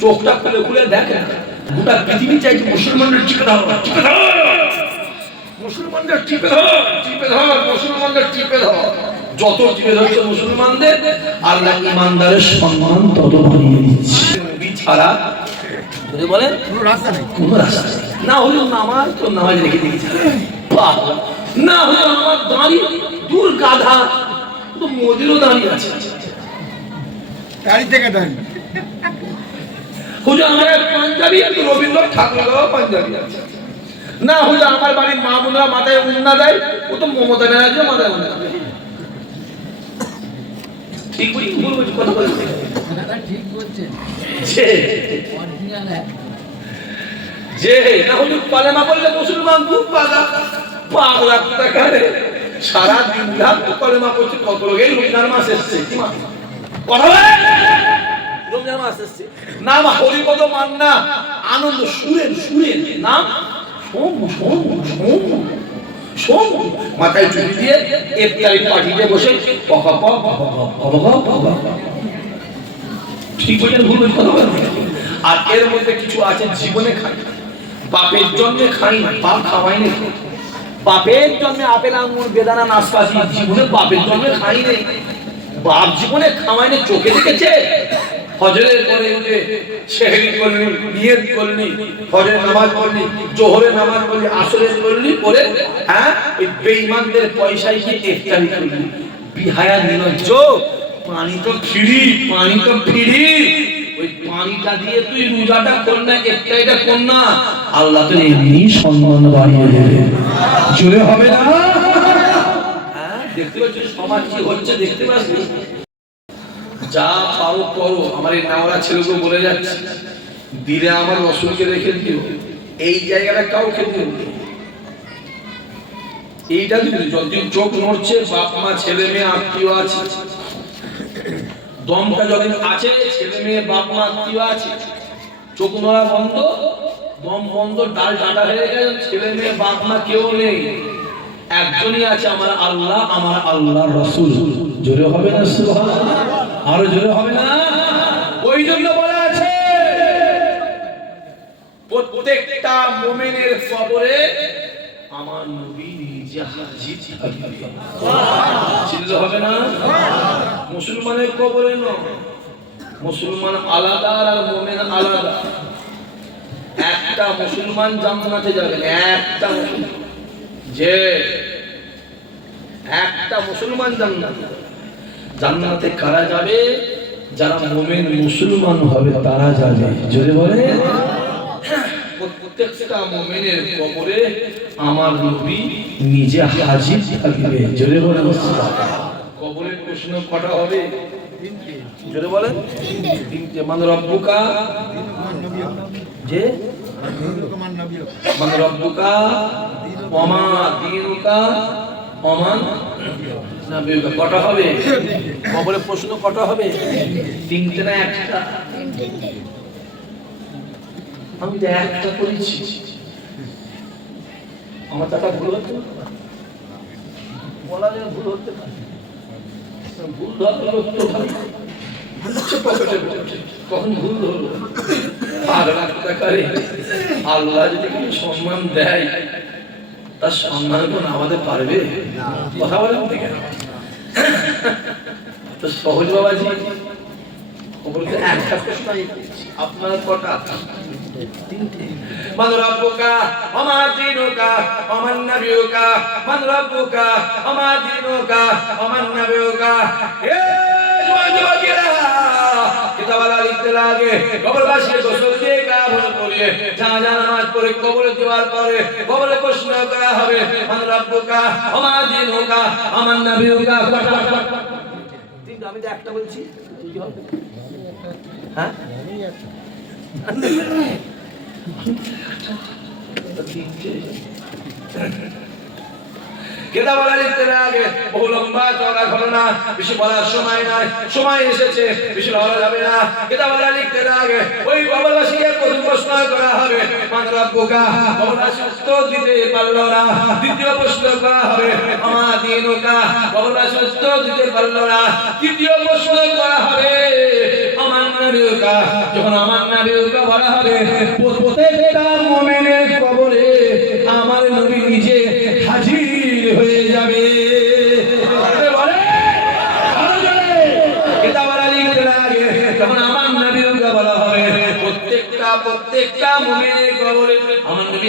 চোখটা খুলে খুলে দেখে গোটা পৃথিবী চাইছে মুসলমানদের টিপে ধর টিপে ধর মুসলমানদের টিপে ধর টিপে ধর মুসলমানদের টিপে ধর যত টিপে ধরছে মুসলমানদের আল্লাহ ইমানদারের সম্মান তত বাড়িয়ে দিচ্ছে। যদি বলেন, কোনো রাস্তা নেই। কোন রাস্তা। না হলো নামাজ তো নামাজ রেখে দিয়েছে। না হলো আমার দাঁড়িয়ে দূর গাধা। তো মোদিরও দাঁড়িয়ে আছে। গাড়ি থেকে দাঁড়িয়ে হুজুর আমার পাঞ্জাবি রবীন্দ্রনাথ ঠাকুরের পাঞ্জাবি আছে। না হুজুর, আমার বাড়ির মা বোনরা মাথায় উন্না দেয়, ও তো মমতা ব্যানার্জি মাথায় উন্না দেয়। ঠিক বলছি কথা বলছি ঠিক বলছেন যে না হুজুর কালেমা বললে মুসলমান খুব কলেমা করছে কত লোকেই রমজান মাস এসছে। কথা রমজান মাস নাম হরিপদ মান্না। আনন্দ নাম? সোম সোম সোম। সোম। মাথায় চুরি দিয়ে পার্টিতে বসে পকা ঠিক ভুল আর এর মধ্যে কিছু আছে জীবনে খাই। বাপের জন্মে খাই বাপ খাওয়াই না বাপের জন্মে আপেল, আঙুর, বেদানা, নাশপাতি, জীবনে বাপের জন্মে খাই নেই। বাপ জীবনে খাওয়াই না চোখে দেখেছে? ফজরের পরে উঠে শেহরি করলি, নিয়ত করলি ফজরের নামাজ পড়লি জোহরের নামাজ পড়লি আসরের করলি পরে হ্যাঁ ওই বেঈমানদের পয়সায় গিয়ে ইফতারি করলি? বিহায়া নিলজ্জ পানি তো ফিরি, পানি তো ফিরি। ওই পানিটা দিয়ে তুই রোজাটা কর না, ইফতারিটা কর না। আল্লাহ তো এমনি সম্মান বাড়িয়ে দেবে। জোরে হবে না? হ্যাঁ দেখতে পাচ্ছি সমাজ কি হচ্ছে দেখতে পাচ্ছি যা পারো করো, আমার এই নাওরা ছেলেগুলো বলে যাচ্ছে। দিলে আমার রসুলকে রেখে দিও, এই জায়গাটা কাউকে দিও এইটা দিও যদি চোখ নড়ছে, বাপ মা, ছেলে মেয়ে, আত্মীয় আছে। দমটা যখন আছে, ছেলে মেয়ে, বাপ মা, আত্মীয় আছে। চোখ নড়া বন্ধ, দম বন্ধ, ডাল ডাটা হয়ে গেছে, ছেলে মেয়ে, বাপ মা কেউ নেই। একজনই আছে আমার আল্লাহ আমার আল্লাহ রসুল। জোরে হবে না সুবহানাল্লাহ? আরও জোরে হবে না? ওই জন্য বলা আছে, প্রত্যেকটা মোমেনের কবরে আমার নবী নিজে হাজির থাকবে। হবে না? মুসলমানের কবরে নয় মুসলমান আলাদা আর মোমেন আলাদা। একটা মুসলমান জান্নাতে যাবেন একটা মুসলমান। যে একটা মুসলমান জান্নাত জান্নাতে কারা যাবে? যারা মোমেন মুসলমান হবে, তারা যাবে। যদি বলে প্রত্যেকটা মোমেনের কবরে আমার নবী নিজে হাজির থাকবে। জোরে বলে কবরের প্রশ্ন কটা হবে? বলেন। তিনটে। মানে রব্বুকা? যে? মানে রব্বুকা? অমা দিনুকা? অমান কবরের প্রশ্ন কটা হবে? তিনটে না একটা? আমি তো একটা করেছি। আমার ভুল হচ্ছে? বলা যায় ভুল হতে পারে। ভুল। কখন ভুল ধরলো আল্লাহ যদি কোনো সম্মান দেয়, তার সম্মান আমাদের পারবে? কথা বলেন তো সহজ বাবাজি ওপরে একটা প্রশ্ন আমি করেছি। আপনার কটা? ওমান এ জোয়ান যুবকেরা কিতাবালা লিখতে লাগে কবর বাসিয়ে গোসল জানাজা নামাজ পড়ে কবরে দেওয়ার পরে কবরে প্রশ্ন করা হবে মান রাব্বুকা ওমা দীনুকা আমার নাবিয়ুকা তিনটা আমি তো একটা বলছি হ্যাঁ আমি হ্যাঁ? বলা লিখতে আগে বহু লম্বা চওড়া ঘটনা বেশি বলার সময় নাই, সময় এসেছে, বেশি বলা যাবে না। বলা লিখতে আগে ওই কবরবাসীকে প্রথম প্রশ্ন করা হবে কবরবাসী উত্তর দিতে পারল না, দ্বিতীয় প্রশ্ন করা হবে আমা দিনুকা উত্তর দিতে পারল না, তৃতীয় প্রশ্ন করা হবে, আমার নাবিউকা যখন আমার বলা হবে প্রত্যেকটা মুমিনের কবরে আমার নবী নিজে হাজির হয়ে যাবে বলে, বলে, আরও জোরে। এটা বলা লিখতে লাগে যখন আমার নাবিউকা বলা হবে প্রত্যেকটা প্রত্যেকটা মুমিনের কবরে আমার নবী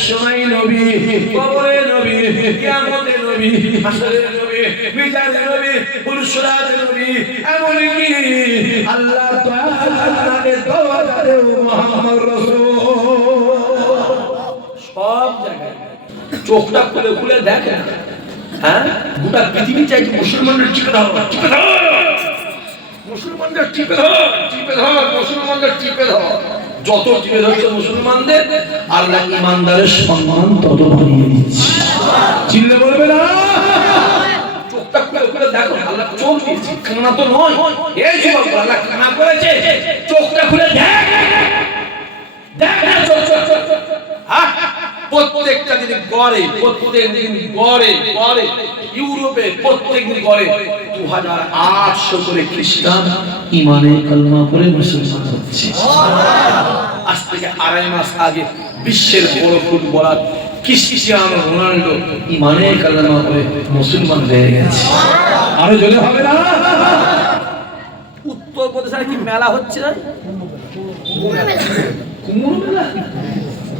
সময় নবী, কবরে নবী, কিয়ামতে নবী হাসরের নবী বিচারের নবী, পুরুষরাজ নবী, এমনকি আল্লাহ তাআলাকে দোয়াতে মুহাম্মদ রাসূল সব জায়গায়। চোখটা খুলে খুলে দেখে হ্যাঁ? গোটা পৃথিবী চাইছে মুসলমানদের টিকে দাও টিকে দাও মুসলমানদের টিপে ধর টিপে ধর, মুসলমানদের টিপে ধর। যত টিপে ধরছে মুসলমানদের আল্লাহ ইমানদারের সম্মান তত বাড়িয়ে দিচ্ছে। চিল্লে বলবে না? দেখো আল্লাহ চোখ দিয়েছে। কানা তো নয়। এই যুবক আল্লাহ কানা করেছে। চোখটা খুলে দেখ। দেখ না, চোখ, চোখ, চোখ? প্রত্যেকটা দিন গড়ে প্রত্যেক দিন গড়ে গড়ে। ইউরোপে প্রত্যেক দিন গড়ে। দু হাজার আটশো করে খ্রিস্টান ইমানে কলমা করে মুসলমান হচ্ছে। আজ থেকে আড়াই মাস আগে বিশ্বের বড় ফুটবলার ক্রিস্টিয়ানো রোনাল্ডো ইমানে কলমা করে মুসলমান হয়ে গেছে। আরও জোরে হবে না? উত্তর প্রদেশের কি মেলা হচ্ছে? না কুমড়ো মেলা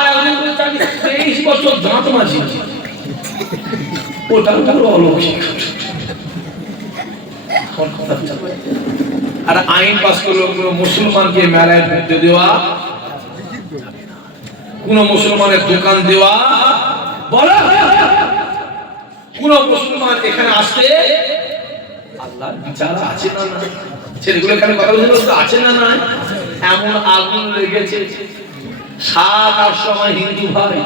আবার বলছে আমি তেইশ বছর দাঁত মাঝি আমার অলৌকিক। আর আইন পাস করল কোনো মুসলমানকে মেলায় ঢুকতে দেওয়া, কোন মুসলমানের দোকান দেওয়া, বলো কোন মুসলমান এখানে আসতে আল্লাহর বিচার আছে না না ছেলেগুলো এখানে কথা বলছে আছে না না এমন আগুন লেগেছে সময় হিন্দু ভাই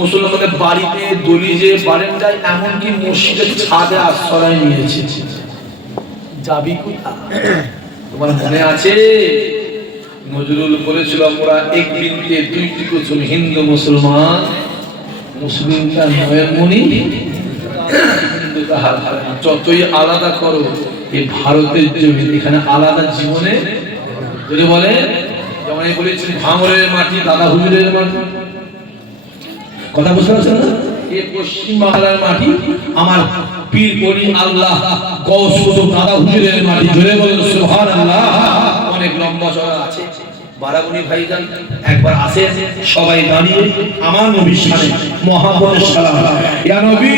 মুসলমানদের বাড়িতে দলিজে বারেন্দায়, এমনকি ছাদে আশ্রয় নিয়েছে। যাবি তোমার মনে আছে? নজরুল আমরা এক হিন্দু, মুসলমান মুসলিমটা নয়ের মনি। যতই আলাদা করো, এই ভারতের জমি এখানে আলাদা জীবনে, যদি বলে যেমন ভাঙরের মাটি, দাদা হুজুরের মাটি। কথা বুঝতে পারছেন না? এই পশ্চিম বাংলার মাটি, আমার পীর বলি আল্লাহ দাদা হুজুরের মাটি। বলেন অনেক লম্বা চড়া আছে, বারাগুনি একবার আসেন, সবাই দাঁড়িয়ে আমার নবীর সামনে সালাম। ইয়া নবী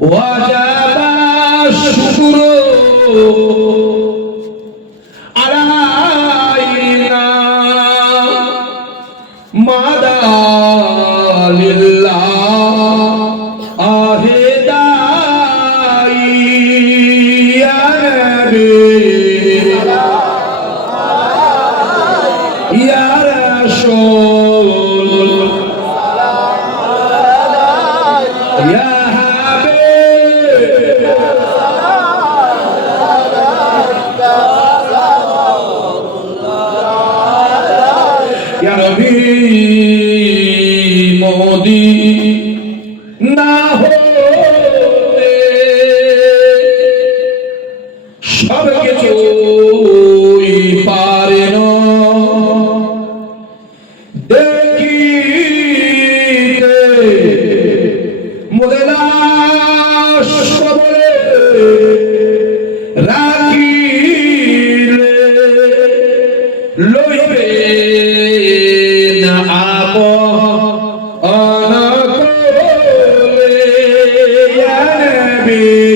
ওয়াজাবা শুকুরু। happy.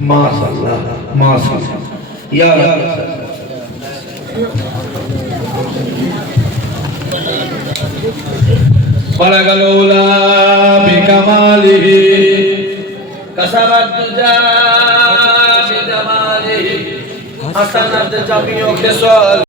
মাশাআল্লাহ মাশাআল্লাহ ইয়া রাব فلق الأولى بكماله كسر الدجى بجماله حسنت جميع خصال